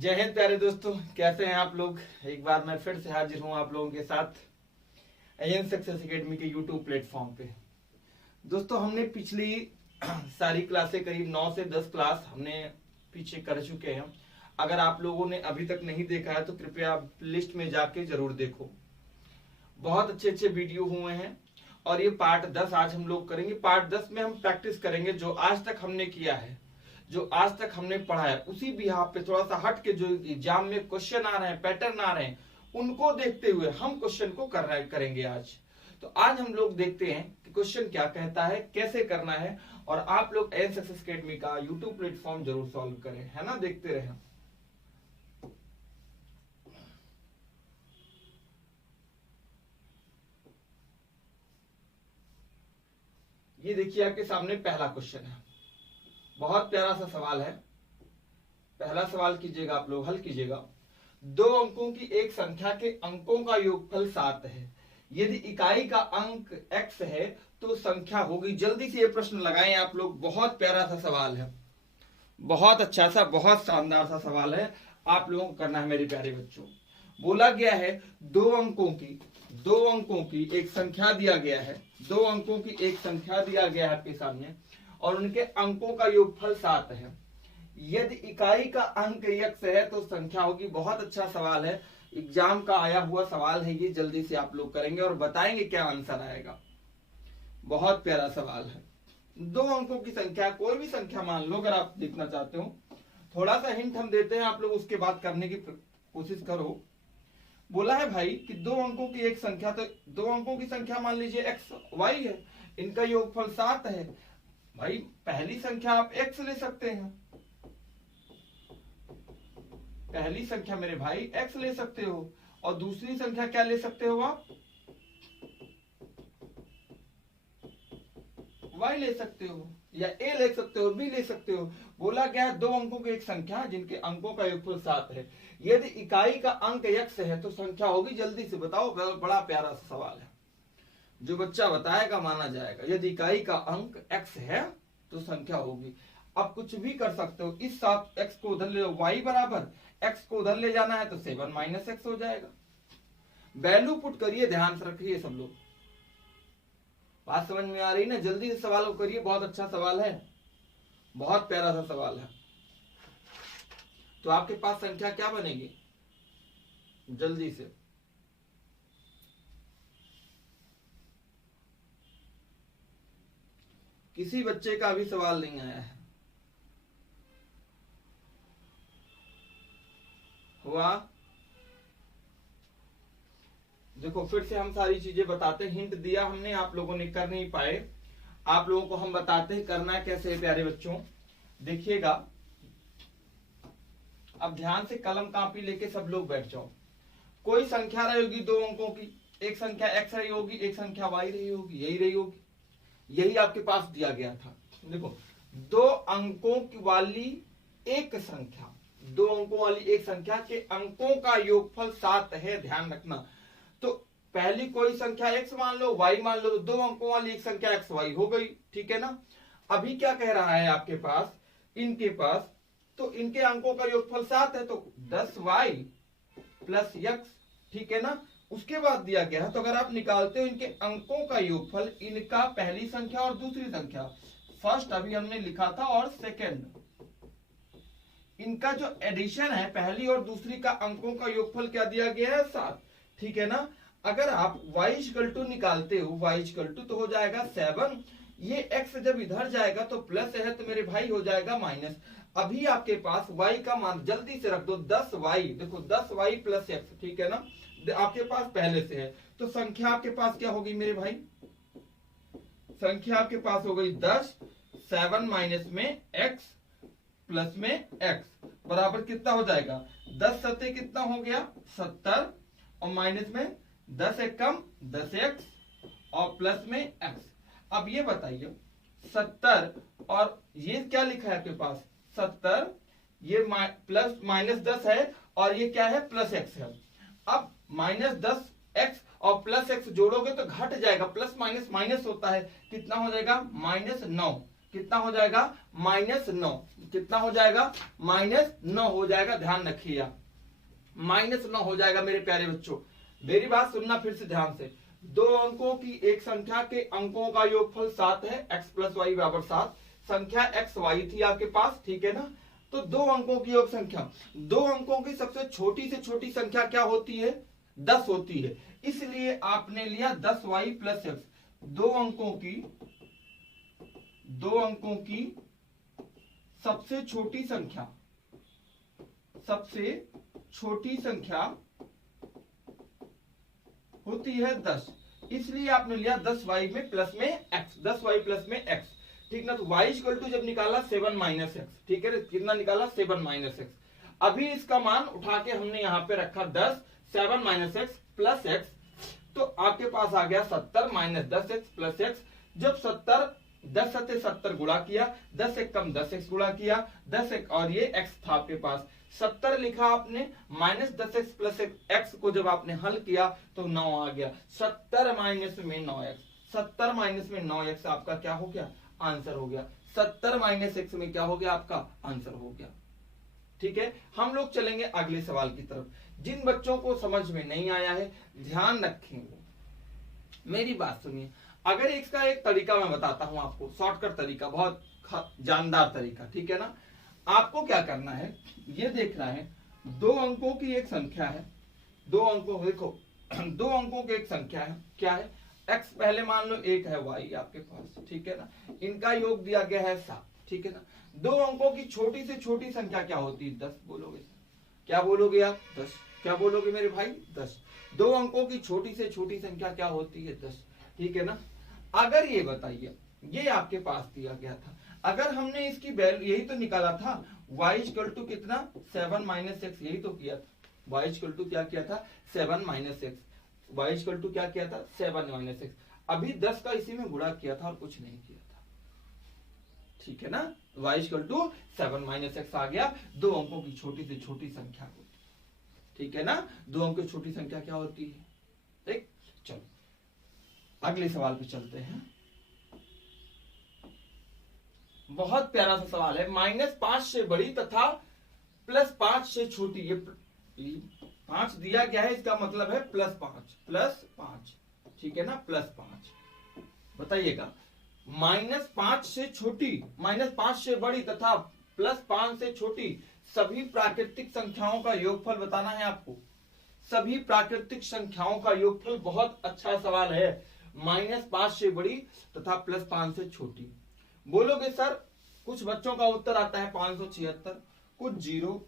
जय हिंद प्यारे दोस्तों, कैसे हैं आप लोग। एक बार मैं फिर से हाजिर हूं आप लोगों के साथ एन सक्सेस एकेडमी के यूट्यूब प्लेटफॉर्म पे। दोस्तों हमने पिछली सारी क्लासें करीब 9 से 10 क्लास हमने पीछे कर चुके हैं। अगर आप लोगों ने अभी तक नहीं देखा है तो कृपया लिस्ट में जाके जरूर देखो। बहुत अच्छे अच्छे वीडियो हुए हैं और ये पार्ट 10 आज हम लोग करेंगे। पार्ट 10 में हम प्रैक्टिस करेंगे जो आज तक हमने किया है, जो आज तक हमने पढ़ा है, उसी बिहाफ पे थोड़ा सा हट के जो एग्जाम में क्वेश्चन आ रहे हैं, पैटर्न आ रहे हैं, उनको देखते हुए हम क्वेश्चन को करेंगे आज। तो आज हम लोग देखते हैं कि क्वेश्चन क्या कहता है, कैसे करना है, और आप लोग एन सक्सेस एकेडमी का यूट्यूब प्लेटफॉर्म जरूर सॉल्व करें, है ना। देखते रहें। ये देखिए आपके सामने पहला क्वेश्चन है, बहुत प्यारा सा सवाल है। पहला सवाल कीजिएगा, आप लोग हल कीजिएगा। 2 अंकों की एक संख्या के अंकों का योगफल 7 है। यदि इकाई का अंक x है तो संख्या होगी। जल्दी से ये प्रश्न लगाएं आप लोग। बहुत प्यारा सा सवाल है, बहुत अच्छा सा, बहुत शानदार सा सवाल है। आप लोगों को करना है मेरे प्यारे बच्चों। बोला गया है 2 अंकों की एक संख्या दिया गया है। 2 अंकों की एक संख्या दिया गया है आपके सामने और उनके अंकों का योगफल 7 है। यदि इकाई का अंक x है तो संख्या होगी। बहुत अच्छा सवाल है, एग्जाम का आया हुआ सवाल है ये। जल्दी से आप लोग करेंगे और बताएंगे क्या आंसर आएगा। बहुत प्यारा सवाल है। 2 अंकों की संख्या, कोई भी संख्या मान लो अगर आप देखना चाहते हो। थोड़ा सा हिंट हम देते हैं, आप लोग उसके बाद करने की कोशिश करो। बोला है भाई कि 2 अंकों की एक संख्या, तो 2 अंकों की संख्या मान लीजिए x y है, इनका योगफल 7 है। भाई पहली संख्या आप x ले सकते हैं, पहली संख्या मेरे भाई x ले सकते हो, और दूसरी संख्या क्या ले सकते हो आप, y ले सकते हो, या a ले सकते हो, b ले सकते हो। बोला गया है 2 अंकों की एक संख्या जिनके अंकों का योगफल 7 है। यदि इकाई का अंक x है तो संख्या होगी। जल्दी से बताओ, बड़ा प्यारा सा सवाल है, जो बच्चा बताएगा माना जाएगा। यदि इकाई का अंक x है तो संख्या होगी। अब कुछ भी कर सकते हो। इस साथ x को उधर ले लो, y बराबर x को उधर ले जाना है तो 7 माइनस x हो जाएगा। वैल्यू पुट करिए, ध्यान से रखिए सब लोग। बात समझ में आ रही ना। जल्दी से सवाल को करिए, बहुत अच्छा सवाल है, बहुत प्यारा सा सवाल है। तो आपके पास संख्या क्या बनेगी, जल्दी से। किसी बच्चे का भी सवाल नहीं आया है, हुआ। देखो फिर से हम सारी चीजें बताते हैं। हिंट दिया हमने, आप लोगों ने कर नहीं पाए। आप लोगों को हम बताते हैं करना कैसे है प्यारे बच्चों। देखिएगा, अब ध्यान से कलम कापी लेके सब लोग बैठ जाओ। कोई संख्या रही होगी 2 अंकों की, एक संख्या x रही होगी, एक संख्या y रही होगी, यही रही होगी। यही आपके पास दिया गया था। देखो 2 अंकों की वाली एक संख्या, 2 अंकों वाली एक संख्या के अंकों का योगफल 7 है, ध्यान रखना। तो पहली कोई संख्या x मान लो, y मान लो, तो 2 अंकों वाली एक संख्या x y हो गई, ठीक है ना। अभी क्या कह रहा है आपके पास, इनके पास तो इनके अंकों का योगफल 7 है, तो 10y प्लस x, ठीक है ना। उसके बाद दिया गया है, तो अगर आप निकालते हो इनके अंकों का योगफल, इनका पहली संख्या और दूसरी संख्या, फर्स्ट अभी हमने लिखा था और सेकेंड, इनका जो एडिशन है पहली और दूसरी का अंकों का योगफल क्या दिया गया है, 7, ठीक है ना। अगर आप y निकालते हो, y तो हो जाएगा 7। ये x जब इधर जाएगा तो प्लस है, तो मेरे भाई हो जाएगा माइनस। अभी आपके पास y का मान जल्दी से रख दो, 10y। देखो 10y प्लस x, ठीक है ना, आपके पास पहले से है। तो संख्या आपके पास क्या होगी मेरे भाई, संख्या आपके पास हो गई 10, 7 माइनस में x प्लस में x बराबर कितना हो जाएगा, 10 सत्ते कितना हो गया, 70, और माइनस में 10 एक कम 10x और प्लस में x। अब ये बताइए 70 और ये क्या लिखा है आपके पास, 70, ये प्लस माइनस 10 है और ये क्या है, प्लस x है। अब माइनस 10x और प्लस x जोड़ोगे तो घट जाएगा, प्लस माइनस माइनस होता है, कितना हो जाएगा, -9। कितना हो जाएगा -9, कितना हो जाएगा -9 हो जाएगा, ध्यान रखिए आप, -9 हो जाएगा मेरे प्यारे बच्चों। मेरी बात सुनना फिर से ध्यान से, 2 अंकों की एक संख्या के अंकों का योगफल 7 है, x + y = 7, संख्या x y थी आपके पास, ठीक है ना। तो 2 अंकों की योग संख्या, 2 अंकों की सबसे छोटी से छोटी संख्या क्या होती है, 10 होती है, इसलिए आपने लिया 10y + x। 2 अंकों की सबसे छोटी संख्या, सबसे छोटी संख्या होती है 10, इसलिए आपने लिया 10y में प्लस में x, 10y प्लस में x, ठीक ना। तो y = जब निकाला 7 - x, ठीक है, कितना निकाला 7 - x। अभी इसका मान उठा के हमने यहाँ पे रखा 10, 7 - x प्लस x, तो आपके पास आ गया 70 - 10x प्लस x। जब 70 10 से 70 गुणा किया, 10 एक कम 10x गुणा किया, 10 एक और ये x था आपके पास, 70 लिखा आपने, -10x प्लस x को जब आपने हल किया तो 9 आ गया, 70 माइनस में 9x, 70 माइनस में 9x आपका क्या हो गया, आंसर हो गया। 70 माइनस x में क्या हो गया, आपका आंसर हो गया। ठीक है, हम लोग चलेंगे अगले सवाल की तरफ। जिन बच्चों को समझ में नहीं आया है ध्यान रखें, मेरी बात सुनिए। अगर इसका एक तरीका मैं बताता हूं आपको, शॉर्टकट तरीका, बहुत जानदार तरीका, ठीक है ना। आपको क्या करना है, ये देखना है 2 अंकों की एक संख्या है, 2 अंकों, देखो 2 अंकों की एक संख्या है, क्या है, x पहले मान लो 1 है, y आपके पास, ठीक है ना, इनका योग दिया गया है 7, ठीक है ना। 2 अंकों की छोटी से छोटी संख्या क्या होती है, 10 बोलोगे, क्या बोलोगे आप, 10, क्या बोलोगे मेरे भाई, 10। 2 अंकों की छोटी से छोटी संख्या क्या होती है, 10, ठीक है ना। अगर ये बताइए, ये आपके पास दिया गया था, अगर हमने इसकी वैल्यू यही तो निकाला था, y = कितना 7 - x, यही तो किया था, y = क्या किया था 7 - x, y = क्या किया था 7 - x। अभी 10 का इसी में गुणा किया था और कुछ नहीं किया था, ठीक है ना। y = 7 - x आ गया। 2 अंकों की छोटी से छोटी संख्या होती है, ठीक है ना, 2 अंकों की छोटी संख्या क्या होती है, ठीक। चलो अगले सवाल पे चलते हैं। बहुत प्यारा सा सवाल है, -5 से बड़ी तथा +5 से छोटी, ये 5 दिया गया है, इसका मतलब है +5, ठीक है ना, +5। बताइएगा, -5 से छोटी, -5 से बड़ी तथा +5 से छोटी सभी प्राकृतिक संख्याओं का योगफल बताना है आपको। सभी प्राकृतिक संख्याओं का योगफल, बहुत अच्छा सवाल है। -5 से बड़ी तथा +5 से छोटी, बोलोगे सर कुछ बच्चों का उत्तर आता है 576, कुछ 0,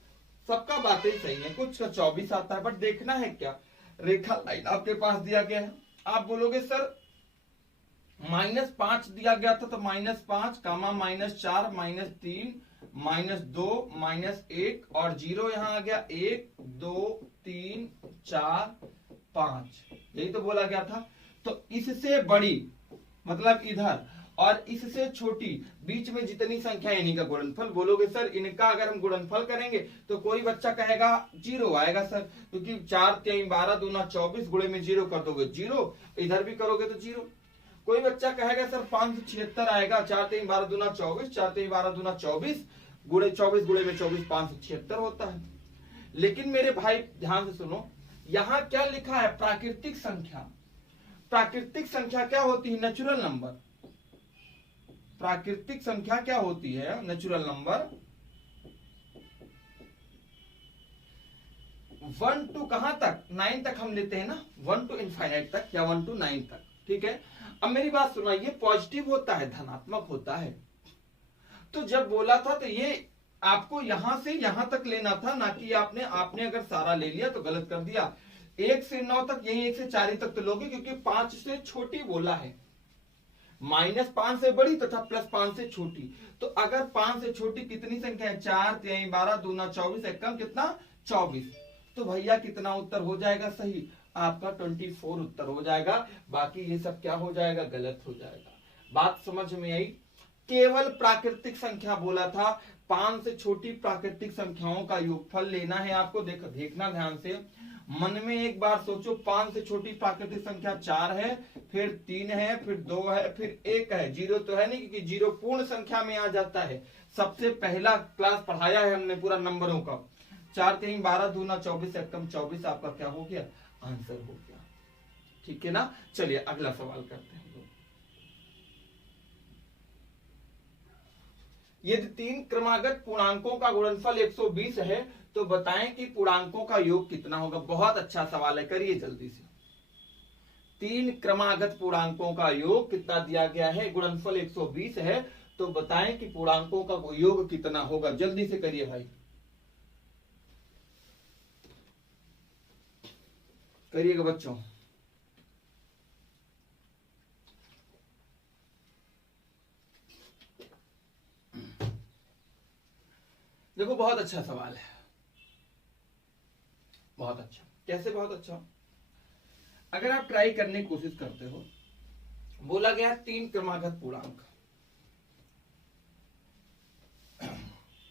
सबका बातें सही है, कुछ का 24 आता है, बट देखना है क्या, रेखा लाइन आपके पास दिया गया है। आप बोलोगे सर -5 दिया गया था, तो -5, -4, -3, -2, -1 और 0 यहां आ गया, 1 2 3 4 5, यही तो बोला गया था। तो इससे बड़ी मतलब इधर, और इससे छोटी बीच में जितनी संख्या इन्हीं का गुणनफल। बोलोगे सर इनका अगर हम गुणनफल करेंगे तो कोई बच्चा कहेगा 0 आएगा सर, क्योंकि 4 3 12 दूना 24, गुणे में 0 कर दोगे 0, इधर भी करोगे तो 0। कोई बच्चा कहेगा सर 576 आएगा, 4 3 12 दूना 24, 4 3 12 दूना 24, गुणे 24 गुणे में 24, 576 होता है। लेकिन मेरे भाई ध्यान से सुनो, यहां क्या लिखा है, प्राकृतिक संख्या। प्राकृतिक संख्या क्या होती है, नेचुरल नंबर। प्राकृतिक संख्या क्या होती है, नेचुरल नंबर। 1 to कहां तक, 9 तक हम लेते हैं ना, 1 to इनफाइनाइट तक या 1 to 9 तक, ठीक है। अब मेरी बात सुना, ये पॉजिटिव होता है, धनात्मक होता है। तो जब बोला था तो ये आपको यहां से यहां तक लेना था, ना कि आपने अगर सारा ले लिया तो गलत कर दिया। 1 से 9 तक, यही 1 से 4 तक तो लोगे, क्योंकि 5 से छोटी बोला है, -5 से बड़ी तथा +5 से छोटी। तो अगर 5 से छोटी कितनी संख्या है, 4 3 12 दूना 24, एक कम कितना 24, तो भैया कितना उत्तर हो जाएगा सही, आपका 24 उत्तर हो जाएगा। बाकी ये सब क्या हो जाएगा, गलत हो जाएगा। बात समझ में आई। केवल प्राकृतिक संख्या बोला था, 5 से छोटी प्राकृतिक संख्याओं का योगफल लेना है आपको। देखना ध्यान से, मन में एक बार सोचो, 5 से छोटी प्राकृतिक संख्या 4 है, फिर 3 है, फिर 2 है, फिर 1 है। 0 तो है नहीं, क्योंकि 0 पूर्ण संख्या में आ जाता है। सबसे पहला क्लास पढ़ाया है हमने पूरा नंबरों का। 4 कहीं 12 दूना 24 से कम 24 आपका क्या हो गया, आंसर हो गया। ठीक है ना। चलिए अगला सवाल करते हैं। यदि 3 क्रमागत पूर्णांकों का गुणनफल 120 है तो बताएं कि पूर्णांकों का योग कितना होगा। बहुत अच्छा सवाल है, करिए जल्दी से। 3 क्रमागत पूर्णांकों का योग कितना दिया गया है, गुणनफल 120 है, तो बताएं कि पूर्णांकों का योग कितना होगा। जल्दी से करिए भाई, करिएगा बच्चों। देखो बहुत अच्छा सवाल है, बहुत अच्छा। कैसे बहुत अच्छा? अगर आप ट्राई करने की कोशिश करते हो, बोला गया 3 क्रमागत पूर्णांक।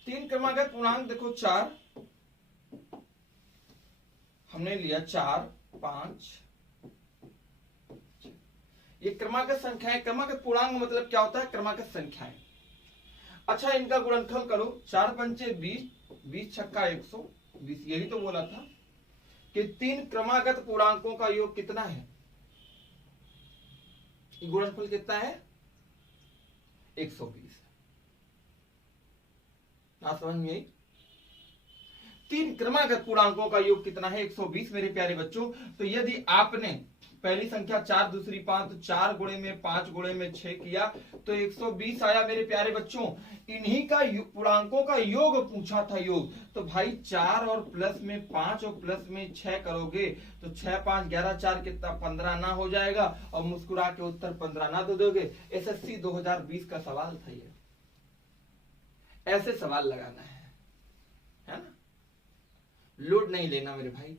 3 क्रमागत पूर्णांक देखो 4 हमने लिया, 4 5, ये क्रमागत संख्याएं। क्रमागत पूर्णांक मतलब क्या होता है, क्रमागत संख्याएं। अच्छा इनका गुणनफल करो, 4 पंचे 20, 20 छक्का 120। यही तो बोला था कि 3 क्रमागत पूर्णांकों का योग कितना है, गुणनफल कितना है, 120। ना समझ में आई? 3 क्रमागत पूर्णांकों का योग कितना है, 120 मेरे प्यारे बच्चों। तो यदि आपने पहली संख्या 4, दूसरी 5, तो 4 गुणे में 5 गुणे में 6 किया तो 120 आया मेरे प्यारे बच्चों। इन्हीं का पूर्णांकों का योग पूछा था, योग। तो भाई 4 और प्लस में 5 और प्लस में 6 करोगे तो 6 5 11 4 कितना, 15 ना हो जाएगा। और मुस्कुरा के उत्तर 15 ना दे दोगे। एसएससी 2020 का सवाल था ये। ऐसे सवाल लगाना है ना, लोड नहीं लेना मेरे भाई।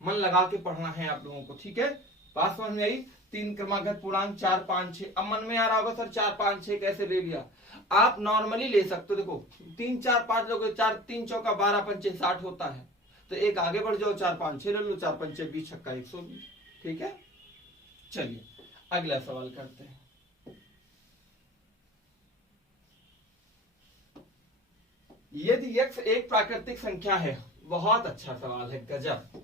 मन लगा के पढ़ना है आप लोगों को, ठीक है। बात समझ में आई? 3 क्रमागत पूर्णांक 4 5 6। अब मन में आ रहा होगा सर 4 5 6 कैसे ले लिया। आप नॉर्मली ले सकते हो। देखो 3 4 5 लोगे, 4 3 चौका 12 पंचे 60 होता है। तो एक आगे बढ़ जाओ, 4 5 6 ले लो, 4 पंचे 20 छक्का 120। ठीक है। चलिए अगला सवाल करते हैं। यदि x एक प्राकृतिक संख्या है, बहुत अच्छा सवाल है, गजब।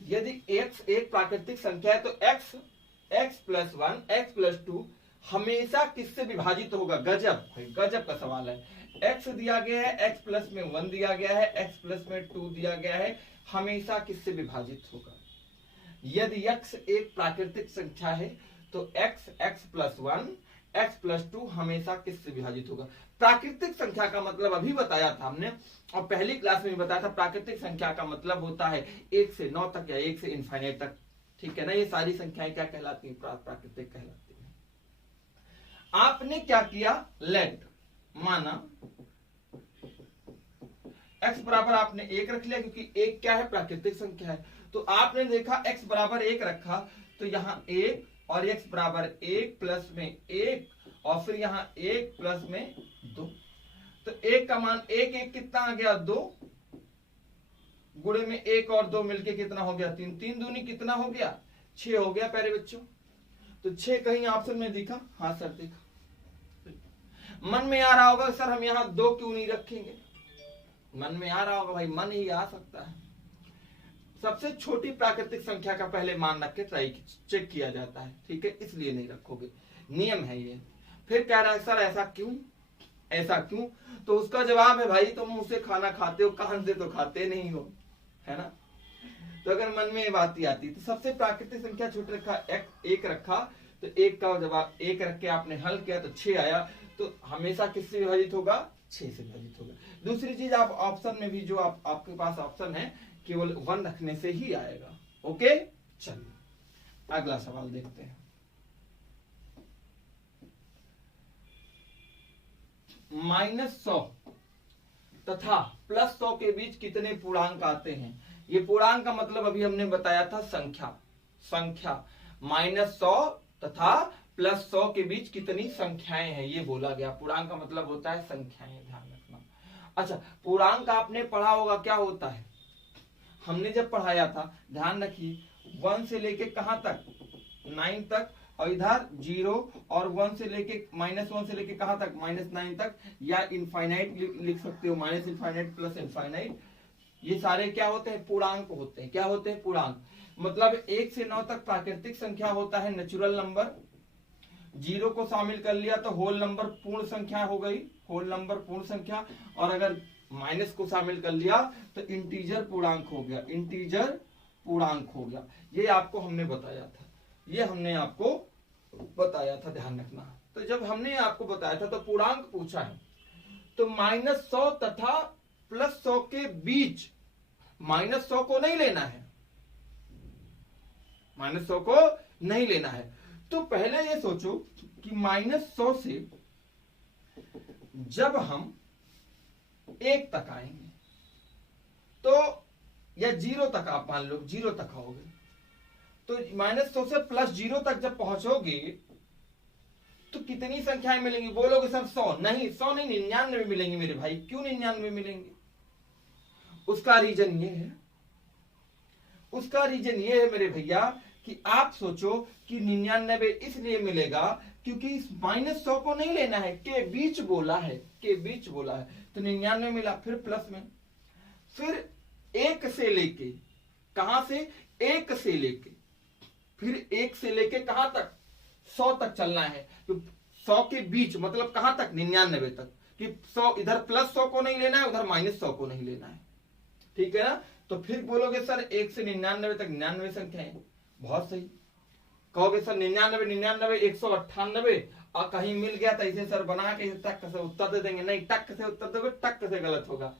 यदि x एक प्राकृतिक संख्या है तो x प्लस 1 x प्लस 2 हमेशा किससे विभाजित होगा। गजब भाई, गजब का सवाल है। x दिया गया है, x प्लस में 1 दिया गया है, x प्लस में 2 दिया गया है, हमेशा किससे विभाजित होगा। यदि x एक प्राकृतिक संख्या है तो x प्लस 1 x प्लस 2 हमेशा किससे विभाजित होगा। प्राकृतिक संख्या का मतलब अभी बताया था हमने, और पहली क्लास में भी बताया था। प्राकृतिक संख्या का मतलब होता है 1 से 9 तक या 1 से इनफाइनाइट तक। ठीक है ना। ये सारी संख्याएं क्या कहलाती हैं, प्राकृतिक कहलाती हैं। आपने क्या किया, लेट माना x बराबर आपने 1 रख लिया, क्योंकि 1 क्या है, प्राकृतिक संख्या है। तो आपने देखा x बराबर 1 रखा, तो यहां 1 और x बराबर 1 प्लस में 1 और फिर यहाँ 1 प्लस में 2। तो 1 का मान 1 1 कितना आ गया, 2 गुणे में 1 और 2 मिलके कितना हो गया, 3 3 दूनी कितना हो गया, 6 हो गया प्यारे बच्चों। तो 6 कहीं ऑप्शन में दिखा, हाँ सर दिखा। मन में आ रहा होगा सर हम यहाँ 2 क्यों नहीं रखेंगे। मन में आ रहा होगा भाई, मन ही आ सकता है। सबसे छोटी प्राकृतिक संख्या का पहले मान रख के चेक किया जाता है, ठीक है, इसलिए नहीं रखोगे, नियम है ये। फिर कह रहा है सर ऐसा क्यों, ऐसा क्यों। तो उसका जवाब है भाई तुम मुंह से खाना खाते हो, कान से तो खाते नहीं हो, है ना। तो अगर मन में ये बात ही आती, तो सबसे प्राकृतिक संख्या छोटे रखा, 1 रखा, तो 1 का जवाब 1 रख के आपने हल किया तो 6 आया। तो हमेशा किससे विभाजित होगा, 6 से विभाजित होगा। दूसरी चीज आप ऑप्शन में भी जो आपके पास ऑप्शन है केवल 1 रखने से ही आएगा। ओके, चलिए अगला सवाल देखते हैं। -100 तथा +100 के बीच कितने पूर्णांक आते हैं। ये पूर्णांक का मतलब अभी हमने बताया था संख्या। -100 तथा +100 के बीच कितनी संख्याएं हैं, ये बोला गया। पूर्णांक का मतलब होता है संख्याएं, ध्यान रखना। अच्छा, पूर्णांक आपने पढ़ा होगा क्या होता है, हमने जब पढ़ाया था, ध्यान रखिए 1 से लेके कहां तक, 9 तक, और इधर 0 और 1 से लेके -1 से लेके कहां तक, -9 तक, या इनफाइनाइट लिख सकते हो, माइनस इनफाइनाइट प्लस इनफाइनाइट। ये सारे क्या होते हैं, पूर्णांक होते हैं। क्या होते हैं, पूर्णांक। मतलब 1 से 9 तक प्राकृतिक संख्या होता है, नेचुरल नंबर। 0 को शामिल कर लिया तो होल नंबर पूर्ण संख्या हो गई, होल नंबर पूर्ण संख्या। और अगर माइनस को शामिल कर लिया तो इंटीजर पूर्णांक हो गया, इंटीजर पूर्णांक हो गया। ये आपको हमने बताया था, ये हमने आपको बताया था, ध्यान रखना। तो जब हमने आपको बताया था तो पूर्णांक पूछा है, तो -100 तथा +100 के बीच -100 को नहीं लेना है, -100 को नहीं लेना है। तो पहले ये सोचो कि -100 से जब हम 1 तक आएंगे तो, या 0 तक आप मान लो, 0 तक आओगे तो -100 से +0 तक जब पहुंचोगे तो कितनी संख्याएं मिलेंगी, बोलोगे सर 100 नहीं, 100 नहीं, 99 मिलेंगे मेरे भाई। क्यों 99 मिलेंगे, उसका रीजन ये है, उसका रीजन ये है मेरे भैया कि आप सोचो कि 99 इसलिए मिलेगा क्योंकि -100 को नहीं लेना है, के बीच बोला है, के बीच बोला है, तो 99 मिला। फिर प्लस में, फिर 1 से लेके, कहां से, 1 से लेके, फिर 1 से लेके कहां तक, 100 तक चलना है। तो 100 के बीच मतलब कहां तक, 99 तक, कि 100 इधर +100 को नहीं लेना है, उधर -100 को नहीं लेना है, ठीक है ना। तो फिर बोलोगे सर 1 से 99 तक 99 संख्या है, बहुत सही। कहोगे सर 99 99 198 और कहीं मिल गया तो इसे सर बना के टक से उत्तर दे देंगे, नहीं, टक से उत्तर दोगे, टक से गलत होगा।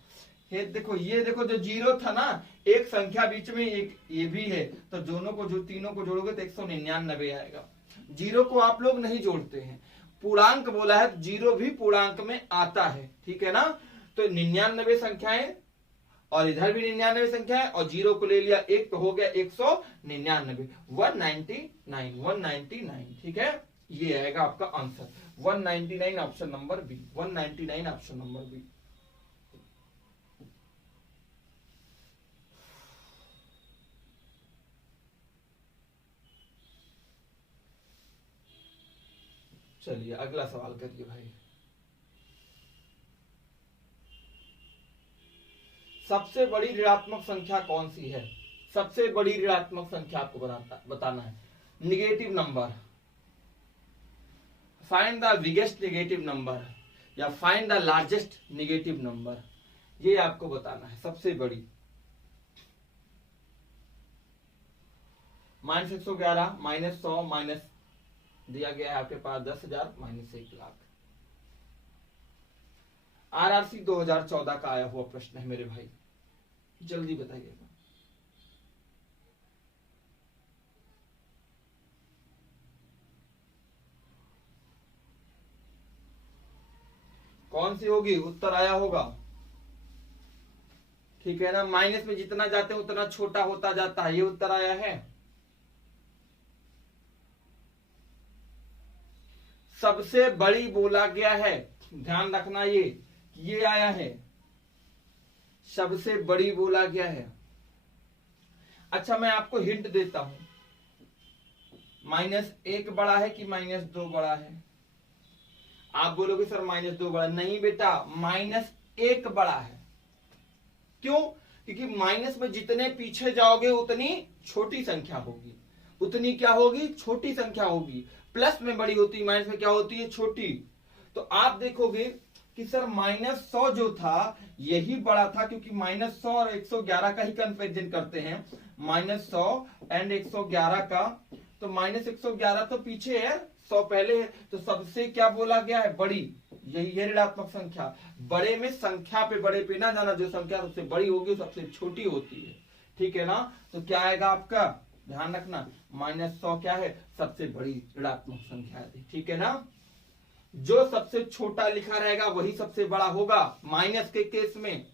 ये देखो जो 0 था ना, एक संख्या बीच में एक ये भी है, तो दोनों को, जो तीनों को जोड़ोगे तो 199 आएगा। 0 को आप लोग नहीं जोड़ते हैं, पूर्णांक बोला है, 0 भी पूर्णांक में आता है, ठीक है ना। तो 99 संख्याएं और इधर भी 99 संख्या है, और 0 को ले लिया 1 तो हो गया 199, 199, ठीक है। ये आएगा आपका answer 199, option number B, 199 option number B. चलिए अगला सवाल करिए भाई। सबसे बड़ी ऋणात्मक संख्या कौन सी है, सबसे बड़ी ऋणात्मक संख्या आपको बताना है। Negative number, find the biggest negative number या find the largest negative number, ये आपको बताना है। सबसे बड़ी -111, -100, माइनस दिया गया है आपके पास 10,000, -1 लाख। आरआरसी 2014 का आया हुआ प्रश्न है मेरे भाई, जल्दी बताइएगा। कौन सी होगी, उत्तर आया होगा, ठीक है ना। माइनस में जितना जाते हैं उतना छोटा होता जाता है, ये उत्तर आया है। सबसे बड़ी बोला गया है, ध्यान रखना ये आया है, सबसे बड़ी बोला गया है। अच्छा मैं आपको हिंट देता हूं, -1 बड़ा है कि -2 बड़ा है। आप बोलोगे सर -2 बड़ा, नहीं बेटा, -1 बड़ा है। क्यों, क्योंकि माइनस में जितने पीछे जाओगे उतनी छोटी संख्या होगी, उतनी क्या होगी, छोटी संख्या होगी। प्लस में बड़ी होती है, माइनस में क्या होती है, छोटी। तो आप देखोगे कि सर -100 जो था यही बड़ा था, क्योंकि -100 और 111 का ही कंपेरिजन करते हैं, -100 एंड 111 का। तो -111 तो पीछे है, 100 पहले है, तो सबसे क्या बोला गया है, बड़ी। यही है ऋणात्मक संख्या। बड़े में संख्या पे, बड़े पे ना जाना, जो संख्या सबसे बड़ी होगी सबसे छोटी होती है, ठीक है ना। तो क्या आएगा आपका, ध्यान रखना, -100 क्या है, सबसे बड़ी ऋणात्मक संख्या है, ठीक है ना। जो सबसे छोटा लिखा रहेगा वही सबसे बड़ा होगा, माइनस के केस में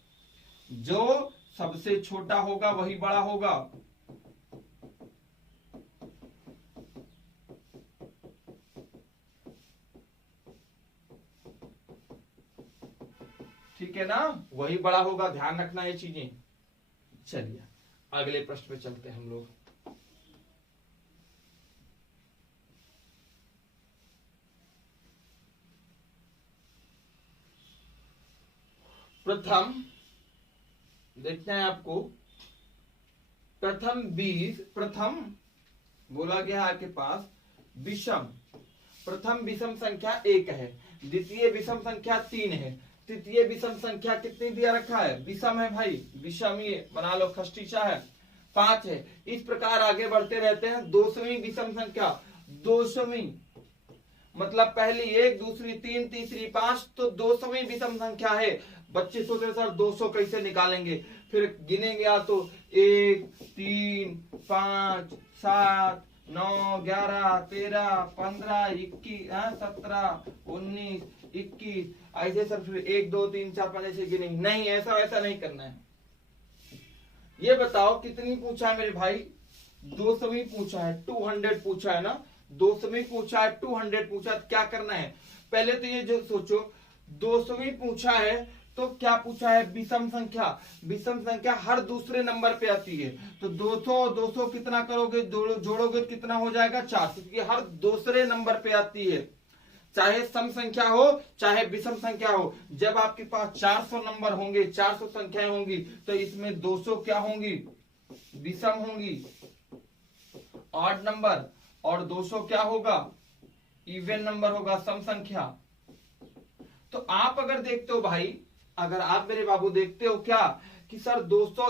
जो सबसे छोटा होगा वही बड़ा होगा। ठीक है ना, वही बड़ा होगा, ध्यान रखना ये चीजें। चलिए अगले प्रश्न पे चलते हैं हम लोग। प्रथम देखते हैं आपको, प्रथम बोला गया आपके पास विषम, प्रथम विषम संख्या 1 है, द्वितीय विषम संख्या 3 है, तृतीय विषम संख्या कितनी दिया रखा है, विषम है भाई, विषम ये बना लो, खष्टीचा है, 5 है। इस प्रकार आगे बढ़ते रहते हैं। 2वीं विषम संख्या, 2वीं मतलब पहली 1, दूसरी 3, तीसरी 5, तो 2वीं विषम संख्या है। बच्चे सोचते सर 200 कैसे निकालेंगे, फिर गिनेंगे या तो 1, 3, 5, 7, 9, 11, 13, 15, 21, 17, 19, 21, ऐसे सर फिर 1, 2, 3, 4, 5 ऐसे गिनेंगे। नहीं, ऐसा नहीं करना है। ये बताओ कितनी पूछा है मेरे भाई, 200वीं पूछा है, 200 पूछा है ना, 200वीं पूछा है, 200 पूछा है, क्या करना है, पहले तो ये जो सोचो 200वीं पूछा है तो क्या पूछा है, विषम संख्या, विषम संख्या हर दूसरे नंबर पे आती है, तो 200 कितना करोगे, जोड़ोगे कितना हो जाएगा, 400, क्योंकि हर दूसरे नंबर पे आती है, चाहे सम संख्या हो चाहे विषम संख्या हो। जब आपके पास 400 नंबर होंगे, 400 संख्याएं होंगी, तो इसमें 200 क्या होंगी, विषम होंगी, ऑड नंबर, और 200 क्या होगा, इवन नंबर होगा, सम संख्या। तो आप अगर देखते हो भाई, अगर आप मेरे बाबू देखते हो क्या कि सर 200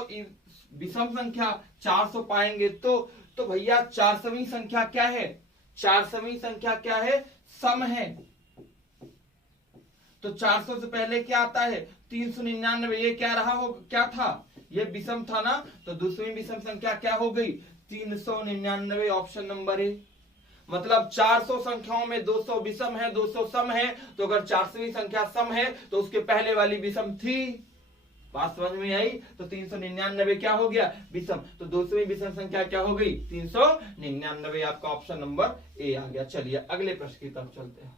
विषम संख्या 400 पाएंगे, तो भैया 400वीं संख्या क्या है, 400वीं संख्या क्या है, सम है। तो 400 से पहले क्या आता है, 399, ये क्या रहा हो, क्या था, ये विषम था ना, तो 2वीं विषम संख्या क्या हो गई, 399, ऑप्शन नंबर ए। मतलब 400 संख्याओं में 200 विषम है, 200 सम है, तो अगर 400वीं संख्या सम है तो उसके पहले वाली विषम थी। बात समझ में आई, तो 399 क्या हो गया, विषम, तो 200वीं विषम संख्या क्या हो गई, 399, आपका ऑप्शन नंबर ए आ गया। चलिए अगले प्रश्न की तरफ चलते हैं।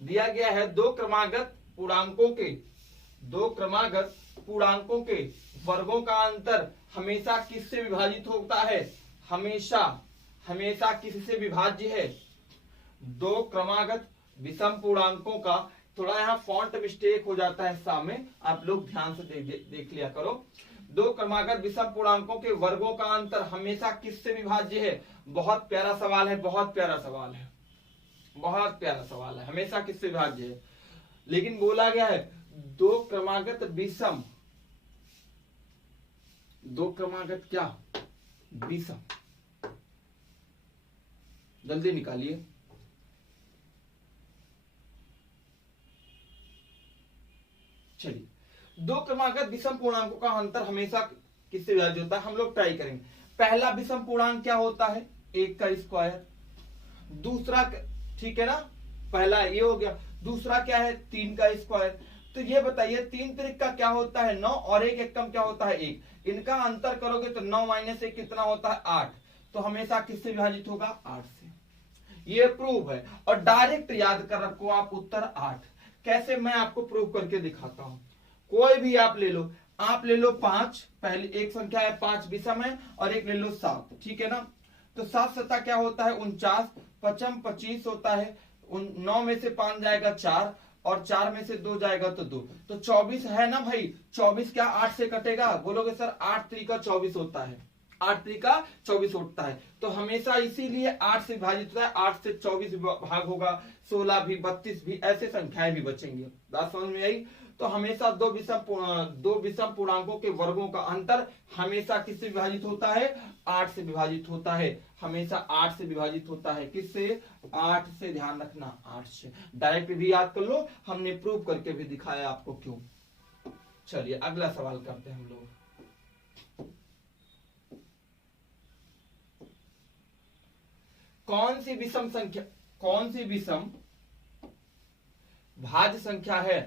दिया गया है दो क्रमागत पूर्णांकों के वर्गों का अंतर हमेशा किससे विभाजित होता है, हमेशा किससे विभाज्य है। दो क्रमागत विषम पूर्णांकों का, थोड़ा यहाँ फॉन्ट मिस्टेक हो जाता है सामने, आप लोग ध्यान से देख लिया करो। दो क्रमागत विषम पूर्णांकों के वर्गों का अंतर हमेशा किससे विभाज्य है। बहुत प्यारा सवाल है, बहुत प्यारा सवाल है, हमेशा किससे विभाज्य है। लेकिन बोला गया है दो क्रमागत क्या, विषम, जल्दी निकालिए। चलिए, दो क्रमागत विषम पूर्णांकों का अंतर हमेशा किससे विभाज्य होता है, हम लोग ट्राई करेंगे। पहला विषम पूर्णांक क्या होता है, 1 का स्क्वायर। दूसरा, ठीक है ना, पहला ये हो गया। दूसरा क्या है, 3 का स्क्वायर। तो ये बताइए 3 त्रिक का क्या होता है, 9, और 1 एकम क्या होता है, 1। इनका अंतर करोगे तो 9 - 1 कितना होता है, 8। तो हमेशा किससे विभाजित होगा, 8 से। ये प्रूव है, और डायरेक्ट याद कर रखो आप उत्तर 8। कैसे, मैं आपको प्रूव करके दिखाता हूं। कोई भी आप ले लो 5, पहली एक संख्या है 5 विषम है, और एक ले लो 7, ठीक है ना। तो 7 सत्ता क्या होता है, 49, 55 25 होता है। 9 में से 5 जाएगा 4, और 4 में से 2 जाएगा तो 2, तो 24 है ना भाई। 24 क्या 8 से कटेगा, बोलोगे सर 8 त्रिका 24 होता है, 8 त्रिका 24 होता है। तो हमेशा इसीलिए 8 से विभाजित होता है, 8 से 24 भाग होगा, 16 भी, 32 भी, ऐसे संख्याएं भी बचेंगे। बात समझ में आई। तो हमेशा दो विषम पूर्णांकों के वर्गों का अंतर हमेशा किससे विभाजित होता है, 8 से विभाजित होता है, हमेशा 8 से विभाजित होता है। किससे, 8 से, ध्यान रखना 8 से। डायरेक्ट भी याद कर लो, हमने प्रूव करके भी दिखाया आपको क्यों। चलिए अगला सवाल करते हैं हम लोग। कौन सी विषम भाज्य संख्या है,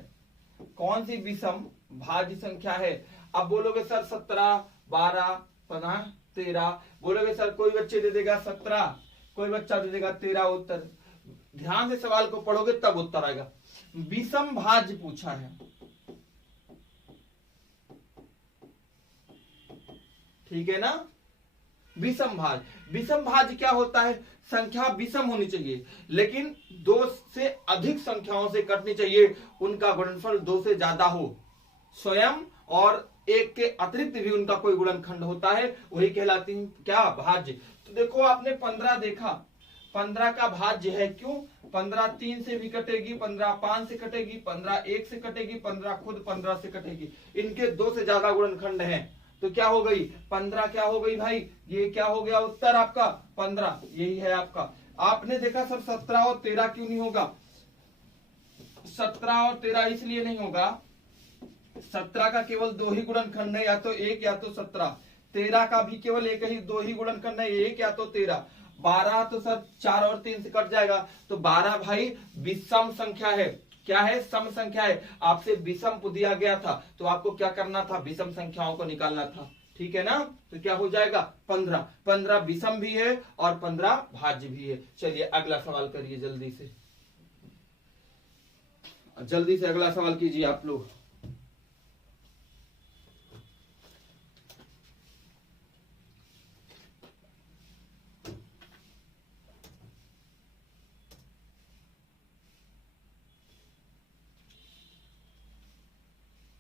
कौन सी विषम भाज्य संख्या है। अब बोलोगे सर 17, 12, 15, 13। बोलोगे सर कोई बच्चे दे देगा 17, कोई बच्चा दे देगा 13 उत्तर। ध्यान से सवाल को पढ़ोगे तब उत्तर आएगा। विषम भाज्य पूछा है, ठीक है ना। विषम भाज्य, विषम भाज्य क्या होता है? संख्या विषम होनी चाहिए लेकिन 2 से अधिक संख्याओं से कटनी चाहिए, उनका गुणनफल 2 से ज्यादा हो, स्वयं और 1 के अतिरिक्त भी उनका कोई गुणनखंड होता है, वही कहलाती है क्या? भाज्य। तो देखो आपने 15 देखा, 15 का भाज्य है, क्यों? 15 3 से भी कटेगी, 15 5 से कटेगी, 15 1 से कटेगी, 15 खुद 15 से कटेगी, इनके 2 से ज्यादा गुणनखंड हैं, तो क्या हो गई? 15 क्या हो गई भाई? ये क्या हो गया उत्तर आपका? 15, यही है आपका। आपने देखा सर 17 और 13 क्यों नहीं होगा? 17 और 13 इसलिए नहीं होगा, 17 का केवल 2 ही गुणनखंड है, या तो 1 या तो 17। 13 का भी केवल 2 ही गुणनखंड है, 1 या तो 13। 12 तो सर 4 और 3 से कट जाएगा, तो 12 भाई विषम संख्या है। क्या है? सम संख्या है। आपसे विषम दिया गया था तो आपको क्या करना था? विषम संख्याओं को निकालना था, ठीक है ना। तो क्या हो जाएगा? 15। 15 विषम भी है और 15 भाज्य भी है। चलिए अगला सवाल करिए जल्दी से, जल्दी से अगला सवाल कीजिए आप लोग।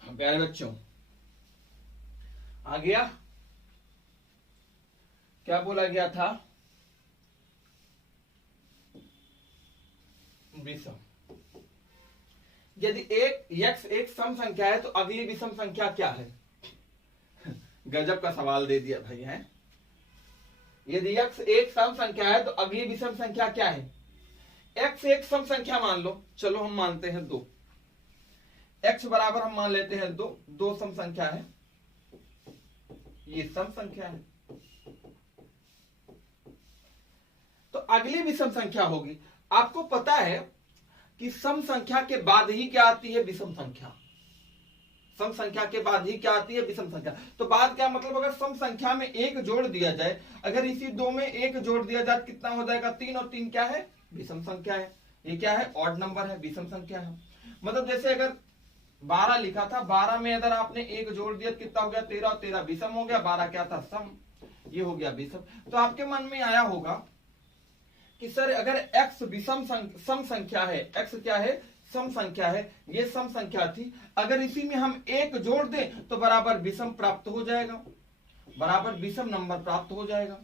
प्यारे बच्चों आ गया? क्या बोला गया था? विषम। यदि x एक सम संख्या है तो अगली विषम संख्या क्या है? गजब का सवाल दे दिया भाई है। यदि x एक सम संख्या है तो अगली विषम संख्या क्या है? x एक सम संख्या मान लो, चलो हम मानते हैं 2, x बराबर हम मान लेते हैं 2, 2 सम संख्या है, ये सम संख्या है, तो अगली विषम संख्या होगी। आपको पता है कि सम संख्या के बाद ही क्या आती है? विषम संख्या। सम संख्या के बाद ही क्या आती है? विषम संख्या। तो बाद क्या मतलब? अगर सम संख्या में 1 जोड़ दिया जाए, अगर इसी 2 में 1 जोड़ दिया जाए कितना हो जाएगा? 3, और 3 क्या है? विषम संख्या है। ये क्या है? ऑड नंबर है, विषम संख्या है। मतलब जैसे अगर 12 लिखा था, 12 में अगर आपने 1 जोड़ दिया कितना हो गया? 13, और 13 विषम हो गया, 12 क्या था? सम, ये हो गया विषम। तो आपके मन में आया होगा कि सर अगर x विषम सम संख्या है, x क्या है? सम संख्या है, ये सम संख्या थी, अगर इसी में हम 1 जोड़ दें तो बराबर विषम प्राप्त हो जाएगा, बराबर विषम नंबर प्राप्त हो जाएगा।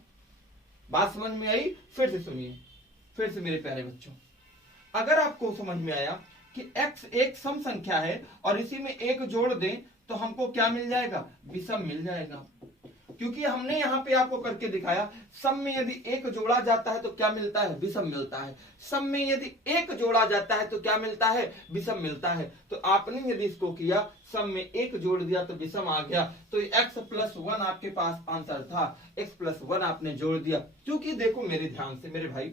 बात समझ में आई? फिर से सुनिए, फिर से मेरे प्यारे बच्चों, अगर आपको समझ में आया कि x एक सम संख्या है और इसी में 1 जोड़ दें तो हमको क्या मिल जाएगा? विषम मिल जाएगा। क्योंकि हमने यहां पे आपको करके दिखाया, सम में यदि 1 जोड़ा जाता है तो क्या मिलता है? विषम मिलता है। सम में यदि 1 जोड़ा जाता है तो क्या मिलता है? विषम मिलता है। तो आपने यदि इसको किया, सम में 1 जोड़ दिया तो विषम आ गया, तो x+1 आपके पास आंसर था, x+1 आपने जोड़ दिया। क्योंकि देखो मेरे ध्यान से मेरे भाई,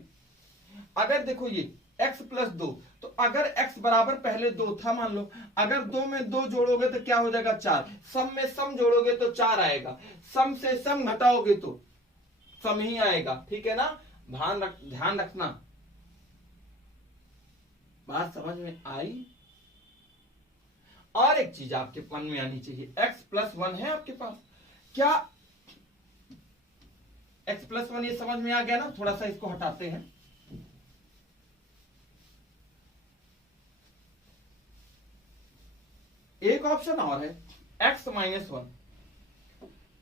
अगर देखो ये x+2, तो अगर x बराबर पहले 2 था मान लो, अगर 2 में 2 जोड़ोगे तो क्या हो जाएगा? 4। सम में सम जोड़ोगे तो 4 आएगा, सम से सम घटाओगे तो सम ही आएगा, ठीक है ना। ध्यान रखना, बात समझ में आई? और एक चीज आपके मन में आनी चाहिए, x+1 है आपके पास, क्या x+1 ये समझ में आ गया ना? थोड़ा सा इसको हटाते हैं, एक ऑप्शन और है x-1।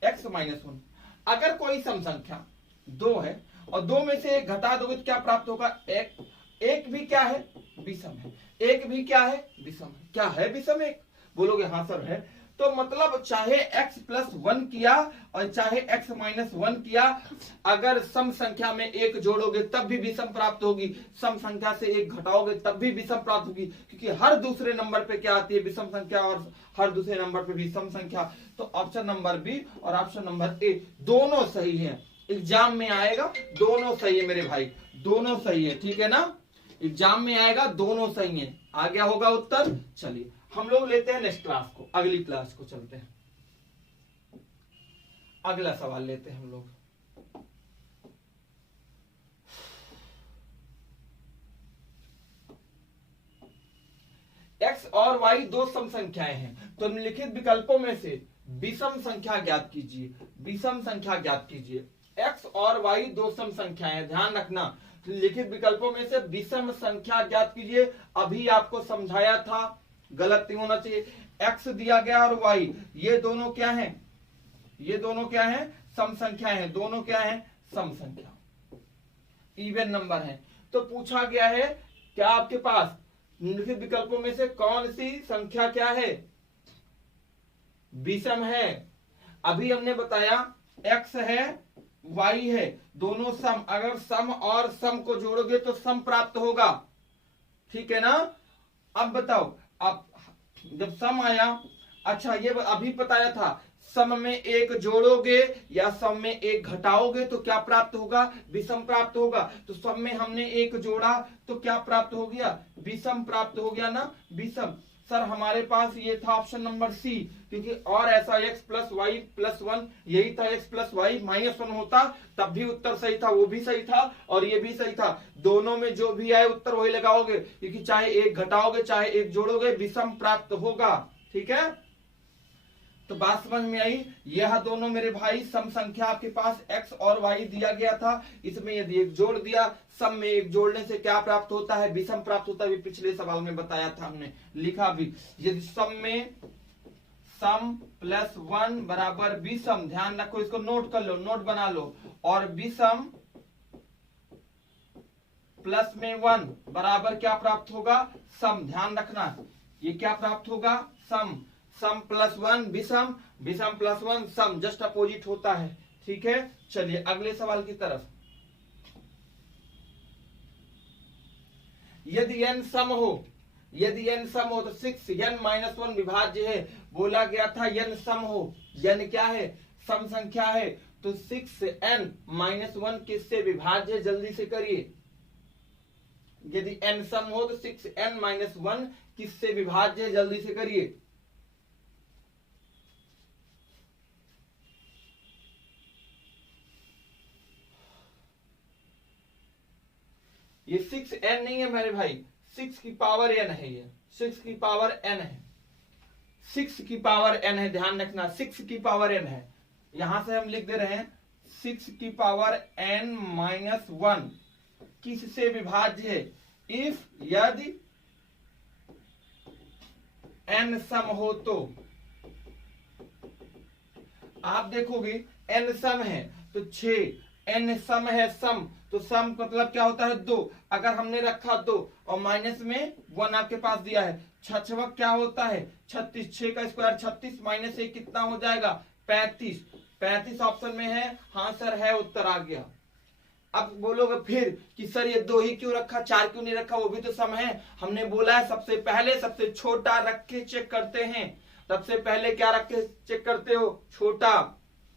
x-1 अगर कोई सम संख्या 2 है और 2 में से 1 घटा दोगे तो क्या प्राप्त होगा? 1 भी क्या है? विषम है। 1 भी क्या है? विषम है। क्या है विषम? 1 बोलोगे हाँ सर है। तो मतलब चाहे x+1 किया और चाहे x-1 किया, अगर सम संख्या में 1 जोड़ोगे तब भी विषम प्राप्त होगी, सम संख्या से 1 घटाओगे तब भी विषम प्राप्त होगी, क्योंकि हर दूसरे नंबर पे क्या आती है? विषम संख्या, और हर दूसरे नंबर पे भी सम संख्या। तो ऑप्शन नंबर बी और ऑप्शन नंबर ए दोनों सही है। एग्जाम में आएगा दोनों सही है मेरे भाई, दोनों सही है, ठीक है ना। एग्जाम में आएगा दोनों सही है। आ गया होगा उत्तर। चलिए हम लोग लेते हैं नेक्स्ट क्लास को, अगली क्लास को चलते हैं। अगला सवाल लेते हैं हम लोग। x और y दो सम संख्याएं हैं, तो निम्नलिखित विकल्पों में से विषम संख्या ज्ञात कीजिए। विषम संख्या ज्ञात कीजिए। x और y दो सम संख्याएं हैं, ध्यान रखना। लिखित विकल्पों में से विषम संख्या ज्ञात कीजिए। अभी आपको समझाया था, गलत नहीं होना चाहिए। x दिया गया और y, ये दोनों क्या हैं? ये दोनों क्या हैं? सम संख्याएं हैं। दोनों क्या हैं? सम संख्या, इवन नंबर है। तो पूछा गया है क्या आपके पास निम्नलिखित विकल्पों में से कौन सी संख्या क्या है? विषम है। अभी हमने बताया x है, y है, दोनों सम। अगर सम और सम को जोड़ोगे तो सम प्राप्त होगा, ठीक है ना? अब बताओ, अब जब सम आया, अच्छा ये अभी बताया था, सम में एक जोड़ोगे या सम में एक घटाओगे तो क्या प्राप्त होगा? विषम प्राप्त होगा। तो सम में हमने एक जोड़ा तो क्या प्राप्त हो गया? विषम प्राप्त हो गया ना, विषम। सर हमारे पास ये था ऑप्शन नंबर सी, क्योंकि और ऐसा x प्लस वाई प्लस 1 यही था, x प्लस वाई माइनस 1 होता तब भी उत्तर सही था, वो भी सही था और ये भी सही था। दोनों में जो भी आए उत्तर वही लगाओगे, क्योंकि चाहे एक घटाओगे चाहे एक जोड़ोगे विषम प्राप्त होगा, ठीक है? तो बात समझ में आई? यह दोनों मेरे भाई सम संख्या आपके पास x और y दिया गया था, इसमें यदि एक जोड़ दिया, सम में एक जोड़ने से क्या प्राप्त होता है? विषम प्राप्त होता है। पिछले सवाल में बताया था, हमने लिखा भी। यदि सम में सम प्लस 1 बराबर विषम, ध्यान रखो, इसको नोट कर लो, नोट बना लो, और विषम प्लस में 1 बराबर क्या प्राप्त होगा? सम। ध्यान रखना, ये क्या प्राप्त होगा? सम। सम प्लस 1 विषम, विषम प्लस 1 सम, जस्ट अपोजिट होता है, ठीक है? चलिए अगले सवाल की तरफ। यदि n सम हो, यदि n सम हो तो 6n माइनस 1 विभाज्य है। बोला गया था n सम हो, n क्या है? सम संख्या है, तो 6n माइनस 1 किससे विभाज्य है? जल्दी से करिए। यदि n सम हो तो 6n माइनस 1 किससे विभाज्य है? जल्दी से करिए। ये 6n नहीं है मेरे भाई, 6 की पावर n है, ये 6 की पावर n है, 6 की पावर n है, ध्यान रखना, 6 की पावर n है। यहां से हम लिख दे रहे हैं 6 की पावर n माइनस 1 किससे विभाज्य है? इफ, यदि n सम हो तो। आप देखोगे n सम है तो 6, n सम है, सम तो सम मतलब क्या होता है? 2। अगर हमने रखा 2 और माइनस में 1 आपके पास दिया है, छछवक क्या होता है? 36। 6 का स्क्वायर 36 माइनस 1 कितना हो जाएगा? 35। 35 ऑप्शन में है, हाँ सर है, उत्तर आ गया। अब बोलोगे फिर कि सर ये 2 ही क्यों रखा, 4 क्यों नहीं रखा? वो भी तो सम है। हमने बोला है सबसे पहले सबसे छोटा रख के चेक करते हैं। सबसे पहले क्या रख के चेक करते हो? छोटा।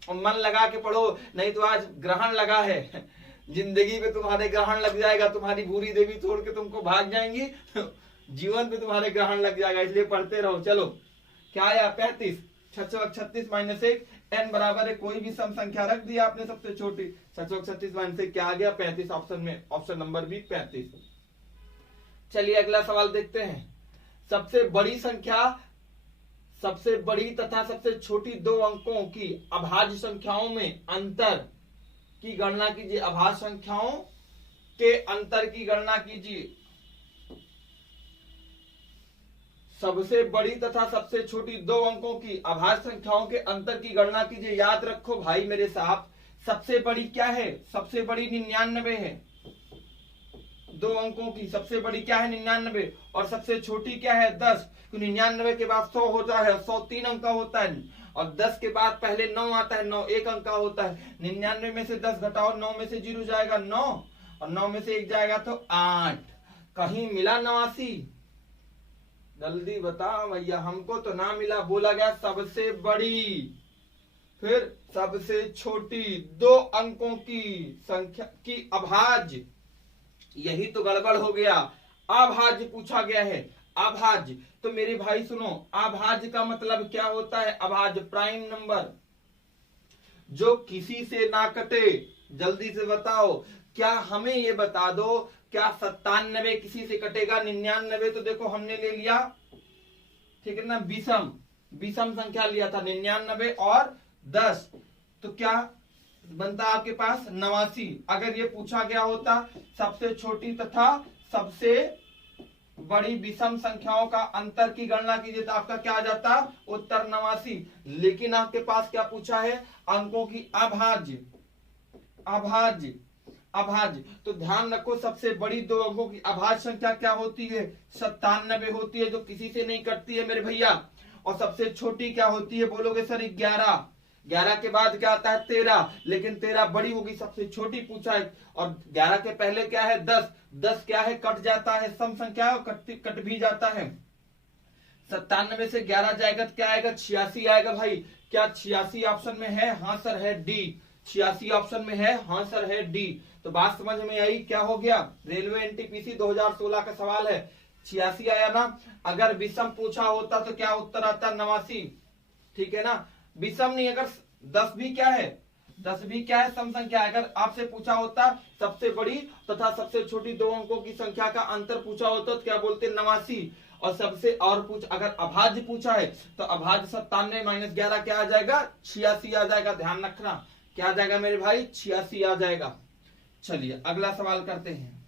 और मन लगा के पढ़ो, नहीं तो आज ग्रहण लगा है, जिंदगी में तुम्हारे ग्रहण लग जाएगा, तुम्हारी बुरी देवी छोड़ के तुमको भाग जाएंगी, जीवन में तुम्हारे ग्रहण लग जाएगा, इसलिए पढ़ते रहो। चलो क्या आया? 35। 36 माइनस 1, n बराबर है, कोई भी सम संख्या रख दिया आपने सबसे छोटी। 36 माइनस 1 क्या आ गया? 35 ऑप्शन में, ऑप्शन नंबर बी 35। चलिए अगला सवाल देखते हैं। सबसे बड़ी संख्या, सबसे बड़ी तथा सबसे छोटी दो अंकों की अभाज्य संख्याओं में अंतर की गणना कीजिए। अभाज्य संख्याओं के अंतर की गणना कीजिए। सबसे बड़ी तथा सबसे छोटी दो अंकों की अभाज्य संख्याओं के अंतर की गणना कीजिए। याद रखो भाई मेरे साहब, सबसे बड़ी क्या है? सबसे बड़ी 99 है। दो अंकों की सबसे बड़ी क्या है? 99। और सबसे छोटी क्या है? 10। 99 के बाद 100 होता है, 100 3 अंक का होता है, और 10 के बाद पहले 9 आता है, 9 1 अंक का होता है। 99 में से 10 घटाओ, 9 में से 0 जाएगा 9, और 9 में से 1 जाएगा तो 8। कहीं मिला 89? जल्दी बता भैया, हमको तो ना मिला। बोला गया सबसे बड़ी, फिर सबसे छोटी दो अंकों की संख्या की अभाज्य, यही तो गड़बड़ हो गया। अभाज्य पूछा गया है, अभाज्य। तो मेरे भाई सुनो, अभाज्य का मतलब क्या होता है? अभाज्य प्राइम नंबर जो किसी से ना कटे। जल्दी से बताओ, क्या हमें ये बता दो, क्या 97 किसी से कटेगा? 99 तो देखो हमने ले लिया, ठीक है ना, विषम संख्या लिया था 99 और 10, तो क्या बनता आपके पास 89। अगर ये पूछा गया होता सबसे छोटी तथा सबसे बड़ी विषम संख्याओं का अंतर की गणना कीजिए, तो आपका क्या आ जाता? उत्तर 89। लेकिन आपके पास क्या पूछा है? अंकों की अभाज्य। तो ध्यान रखो, सबसे बड़ी दो अंकों की अभाज्य संख्या क्या होती है? 97 होती है, जो किसी से नहीं कटती है मेरे भैया। और सबसे छोटी क्या होती है? बोलोगे सर 11। 11 के बाद क्या आता है? 13, लेकिन 13 बड़ी होगी, सबसे छोटी पूछा है। और 11 के पहले क्या है? 10। 10 क्या है? कट जाता है, सम संख्या है, कट भी जाता है। 97 से 11 जाएगा तो क्या आएगा? 86 आएगा भाई। क्या 86 ऑप्शन में है? हाँ सर है, डी। 86 ऑप्शन में है, हाँ सर है, डी। तो बात समझ में आई? क्या हो गया? रेलवे एनटीपीसी 2016 का सवाल है, 86 आया ना। अगर विषम पूछा होता तो क्या उत्तर आता? 89, ठीक है ना। विषम नहीं, अगर 10 भी क्या है? 10 भी क्या है? सम संख्या। अगर आपसे पूछा होता सबसे बड़ी तथा सबसे छोटी दो अंकों की संख्या का अंतर पूछा होता तो क्या बोलते? 89। और सबसे और अगर अभाज्य पूछा है तो अभाज्य 97 - 11 क्या आ जाएगा? 86 आ जाएगा। ध्यान रखना, क्या आ जाएगा मेरे भाई? 86 आ जाएगा। चलिए अगला सवाल करते हैं।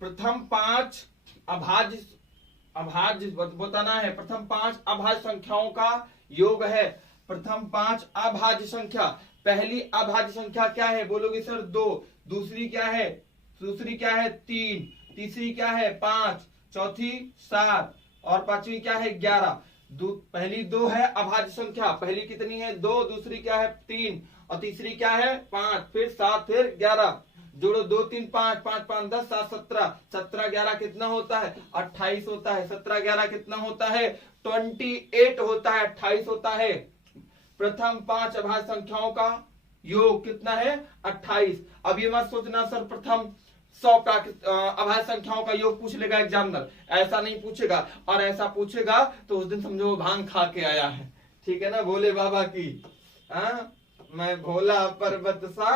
प्रथम 5 अभाज्य बताना है। प्रथम 5 अभाज्य संख्याओं का योग है। प्रथम 5 अभाज्य संख्या। पहली अभाज्य संख्या क्या है? बोलोगे सर 2। दूसरी क्या है? 3। तीसरी क्या है? 5। चौथी 7 और पांचवी क्या है? 11। पहली 2 है अभाज्य संख्या। पहली कितनी है? 2। दूसरी क्या है? 3 और तीसरी क्या है? 5, फिर 7, फिर 11। जोड़ो 2 3 5 5 5 10 7 17। 17 11 कितना होता है? 28 होता है। 17 11 कितना होता है? 28 होता है, 28 होता है। प्रथम 5 अभाज्य संख्याओं का योग कितना है? 28। अब ये मत सोचना सर प्रथम 100 अभाज्य संख्याओं का योग पूछ लेगा एग्जामिनर, ऐसा नहीं पूछेगा। और ऐसा पूछेगा तो उस दिन समझो वो भांग खा के आया है, ठीक है ना। भोले बाबा की मैं भोला पर्वत सा,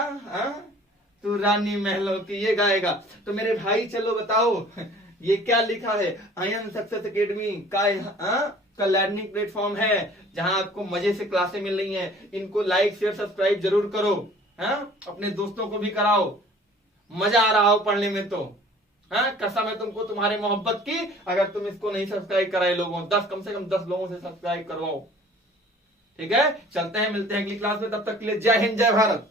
तू रानी महलों की, ये गाएगा। तो मेरे भाई चलो बताओ ये क्या लिखा है? आयन सक्सेस एकेडमी का लर्निंग प्लेटफॉर्म है, जहां आपको मजे से क्लासें मिल रही हैं। इनको लाइक शेयर सब्सक्राइब जरूर करो, अपने दोस्तों को भी कराओ। मजा आ रहा हो पढ़ने में तो, कसम है तुमको तुम्हारे मोहब्बत की, अगर तुम इसको नहीं सब्सक्राइब कराए लोगों, कम से कम 10 लोगों से सब्सक्राइब करवाओ, ठीक है। चलते हैं, मिलते हैं अगली क्लास में, तब तक के लिए जय हिंद जय भारत।